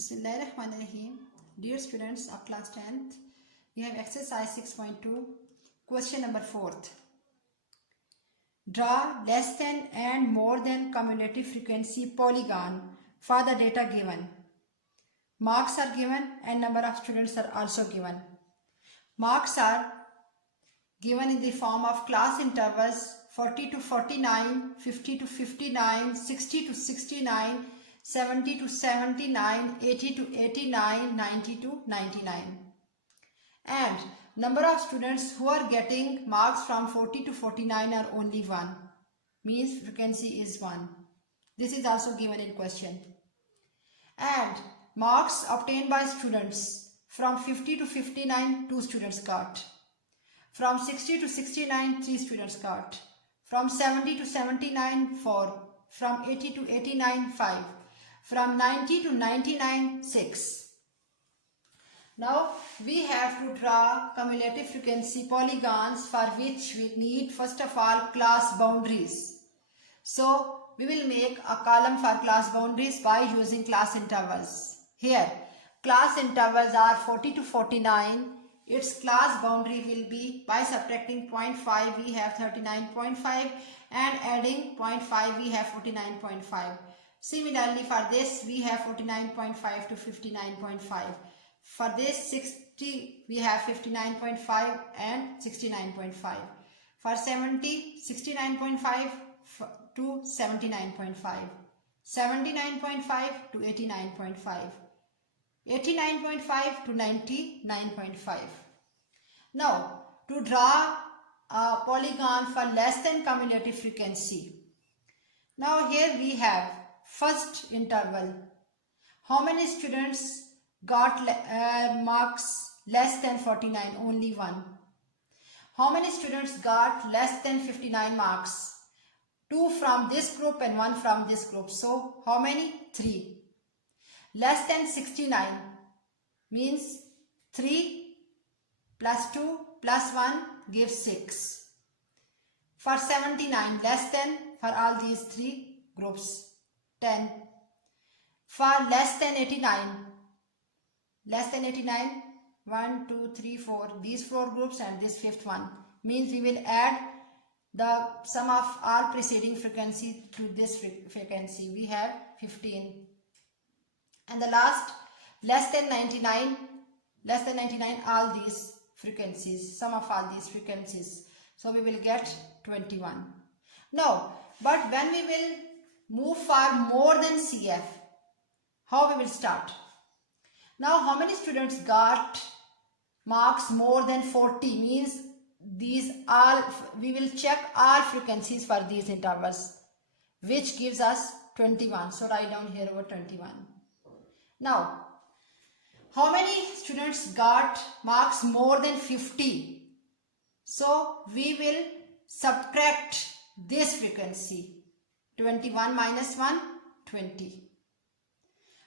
Bismillahirrahmanirrahim. Dear students of class 10th, we have exercise 6.2, question number 4th. Draw less than and more than cumulative frequency polygon for the data given. Marks are given and number of students are also given. Marks are given in the form of class intervals 40 to 49, 50 to 59, 60 to 69, 70 to 79, 80 to 89, 90 to 99. And number of students who are getting marks from 40 to 49 are only 1. Means frequency is 1. This is also given in question. And marks obtained by students from 50 to 59, 2 students got. From 60 to 69, 3 students got. From 70 to 79, 4. From 80 to 89, 5. From 90 to 99, 6. Now we have to draw cumulative frequency polygons for which we need first of all class boundaries. So we will make a column for class boundaries by using class intervals. Here class intervals are 40 to 49. Its class boundary will be by subtracting 0.5 we have 39.5 and adding 0.5 we have 49.5. Similarly for this we have 49.5 to 59.5. For this 60 we have 59.5 and 69.5. For 70 69.5 to 79.5. 79.5 to 89.5. 89.5 to 99.5. Now to draw a polygon for less than cumulative frequency. Now here we have first interval. How many students got marks less than 49? Only 1. How many students got less than 59 marks? 2 from this group and 1 from this group. So how many? 3. Less than 69 means 3 plus 2 plus 1 gives 6. For 79 less than, for all these 3 groups 10. For less than 89 1 2 3 4 these 4 groups and this 5th one, means we will add the sum of all preceding frequency to this frequency. We have 15. And the last less than 99 all these frequencies, sum of all these frequencies. So we will get 21. Now but when we will move for more than CF, how we will start? Now how many students got marks more than 40? Means these all, we will check all frequencies for these intervals, which gives us 21. So write down here over 21. Now how many students got marks more than 50? So we will subtract this frequency. 21 minus 1, 20.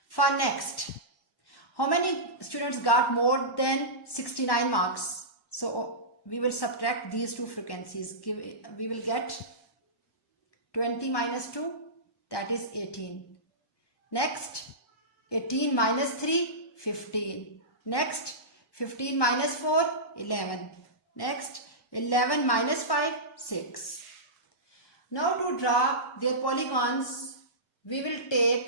For next, how many students got more than 69 marks? So we will subtract these two frequencies. We will get 20 minus 2, that is 18. Next, 18 minus 3, 15. Next, 15 minus 4, 11. Next, 11 minus 5, 6. Now to draw their polygons, we will take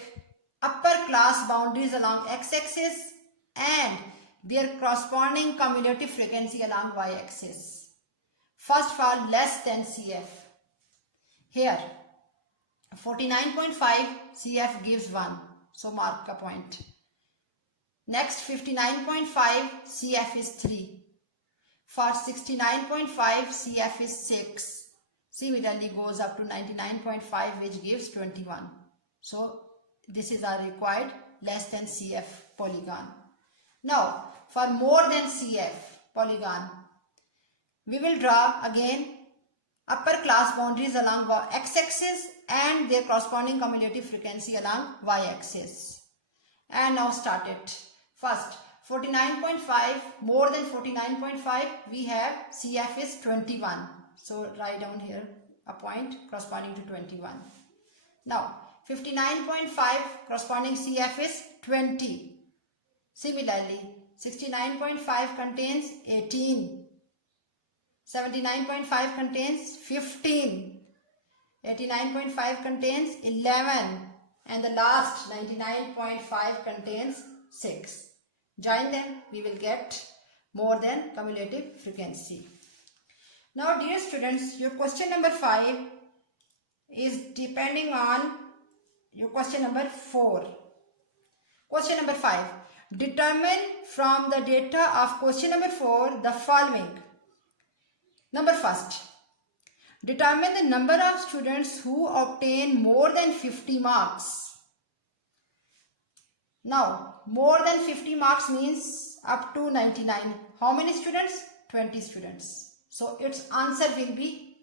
upper class boundaries along x-axis and their corresponding cumulative frequency along y-axis. First for less than CF. Here 49.5 CF gives 1. So mark a point. Next 59.5 CF is 3. For 69.5 CF is 6. Similarly goes up to 99.5 which gives 21. So this is our required less than CF polygon. Now for more than CF polygon, we will draw again upper class boundaries along x-axis and their corresponding cumulative frequency along y-axis. And now start it. First 49.5 more than 49.5, we have CF is 21. So write down here a point corresponding to 21. Now 59.5 corresponding CF is 20. Similarly, 69.5 contains 18. 79.5 contains 15. 89.5 contains 11. And the last 99.5 contains 6. Join them, we will get more than cumulative frequency. Now dear students, your question number 5 is depending on your question number 4. Question number 5. Determine from the data of question number 4 the following. Number first, determine the number of students who obtain more than 50 marks. Now, more than 50 marks means up to 99. How many students? 20 students. So, its answer will be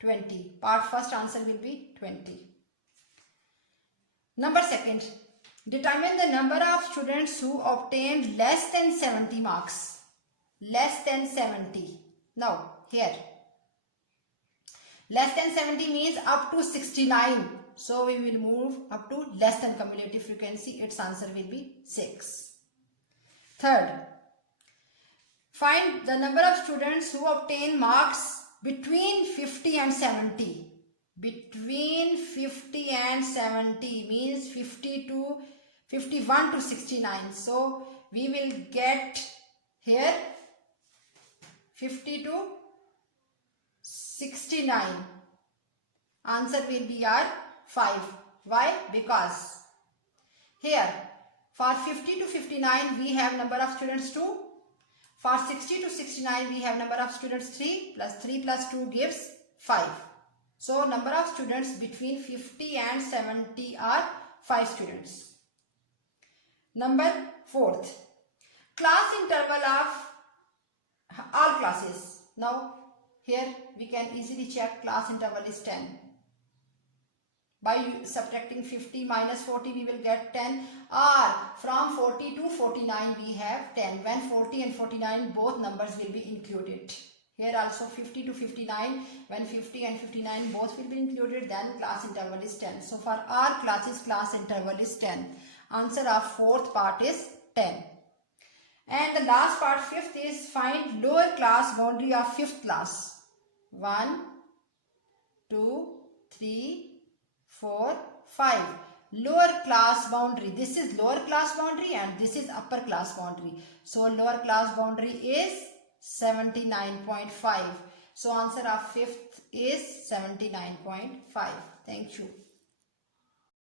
20. Part first answer will be 20. Number second, determine the number of students who obtained less than 70 marks. Less than 70. Now, here. Less than 70 means up to 69. So, we will move up to less than cumulative frequency. Its answer will be 6. Third, find the number of students who obtain marks between 50 and 70. Between 50 and 70 means 51 to 69. So, we will get here 50 to 69. Answer will be our 5. Why? Because here for 50 to 59 we have number of students 2. For 60 to 69 we have number of students 3 plus 3 plus 2 gives 5. So number of students between 50 and 70 are 5 students. Number 4th, class interval of all classes. Now here we can easily check class interval is 10. By subtracting 50 minus 40 we will get 10, or from 40 to 49 we have 10. When 40 and 49 both numbers will be included. Here also 50 to 59, when 50 and 59 both will be included, then class interval is 10. So for our classes, class interval is 10. Answer of 4th part is 10. And the last part, 5th, is find lower class boundary of 5th class. 1, 2, 3, 4, 5. Lower class boundary. This is lower class boundary and this is upper class boundary. So lower class boundary is 79.5. So answer of 5th is 79.5. Thank you.